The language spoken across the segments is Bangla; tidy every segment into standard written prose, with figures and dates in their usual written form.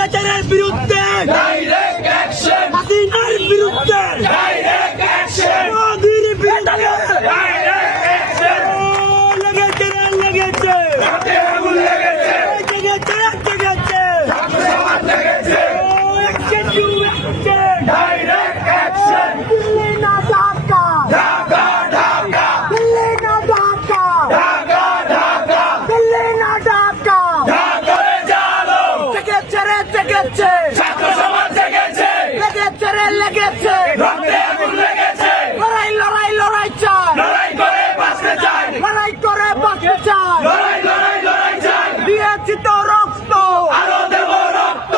স্বৈরাচারের বিরুদ্ধে ডাইরেক্ট অ্যাকশন, হাসিনার বিরুদ্ধে ডাইরেক্ট অ্যাকশন, মোদির বিরুদ্ধে ডাইরেক্ট অ্যাকশন। লেগেছে রে লেগেছে হাতে আগুন লেগেছে, লেগেছে লেগেছে ছাত্র সমাজ লেগেছে। Action to action direct action, Delhi না ঢাকা ঢাকা ঢাকা, দিল্লি না ঢাকা ঢাকা ঢাকা, দিল্লি না ঢাকা ঢাকারে জালো। লেগেছে রে লেগেছে ছাত্র সমাজ জেগেছে, লেগেছে রে লেগেছে রক্তে আগুন লেগেছে। লড়াই লড়াই লড়াই চাই লড়াই করে বাঁচতে চাই, লড়াই করে বাঁচতে চাই লড়াই লড়াই লড়াই চাই। দিয়েছি তো রক্ত আরো দেব রক্ত,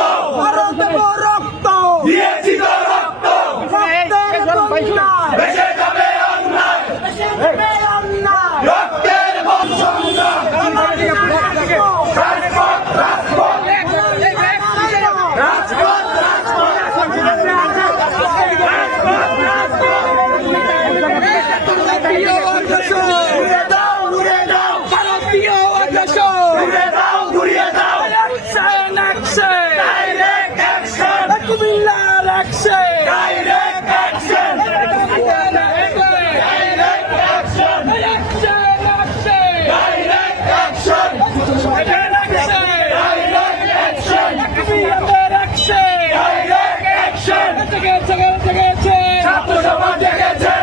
আরো দেব রক্ত দিয়েছি তো রক্ত। রক্তের বন্যায় ভেসে যাবে অন্যায়, ভেসে যাবে অন্যায়। রক্তের বন্যা। রাজপথ রাজপথ, রাজপথ রাজপথ, উড়ে দাও উড়ে দাও, ভারতীয় আগ্রাসন উড়ে দাও ঘুরিয়ে দাও। অ্যাকশন অ্যাকশন ডাইরেক্ট অ্যাকশন, কুমিল্লার action direct action, direct action, direct action, direct action, direct action. ছাত্র সমাজ জেগেছে,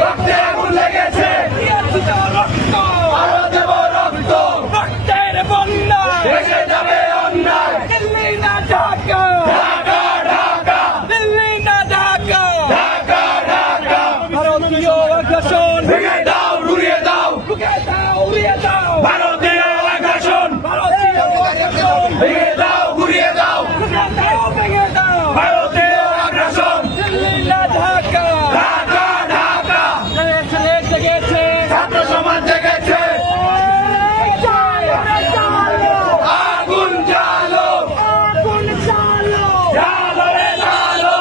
রক্তে আগুন লেগেছে। আরো দেব রক্ত, ভেসে যাবে অন্যায়। ঢাকা ঢাকা, ঢাকা ঢাকা, ভেঙে দাও উড়িয়ে দাও। ভারতীয় আগ্রাসন, ভেঙে দাও ঘুরিয়ে দাও। ভারতীয় আগ্রাসন, ঢাকা ঢাকা, ছাত্র সমাজ জেগেছে। আগুন জ্বালো, জ্বালো রে জ্বালো।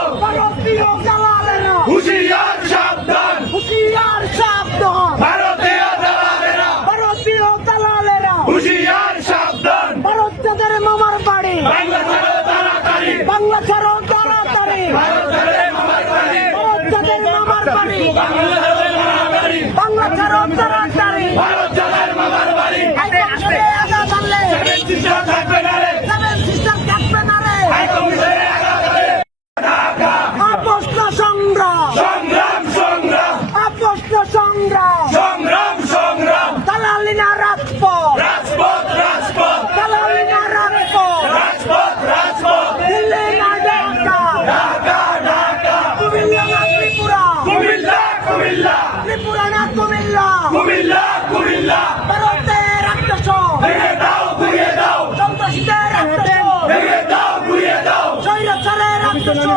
হুঁশিয়ার সাবধান, ভারতীয় দালালেরা। হুঁশিয়ার সাবধান, মামার বাড়ি বাংলা ছাড়ো তাড়াতাড়ি। বাংলা ছাড়ো তাড়াতাড়ি ভারত ছাড়ো মামার বাড়ি, ভারতের মামার বাড়ি বাংলা ছাড়ো তাড়াতাড়ি। বাংলা ছাড়ো তাড়াতাড়ি ভারত ছাড়ো মামার বাড়ি। সেভেন সিস্টার থাকবে না রে, সেভেন সিস্টার থাকবে না রে হাই কমিশনে আঘাত করে। ঢাকা আপোষ না সংগ্রাম সংগ্রাম সংগ্রাম, আপোষ না সংগ্রাম সংগ্রাম সংগ্রাম, দালালি না রাজপথ রাজপথ রাজপথ, দালালি না রাজপথ রাজপথ রাজপথ, দিল্লি না ঢাকা ঢাকা ঢাকা, কুমিল্লা না ত্রিপুরা কুমিল্লা কুমিল্লা, ত্রিপুরা না কুমিল্লা কুমিল্লা কুমিল্লা, ভারতের আগ্রাসন ভেঙে দাও ঘুরিয়ে দাও। সন্ত্রাসীদের আগ্রাসন ভেঙে দাও ঘুরিয়ে দাও। স্বৈরাচারের আগ্রাসন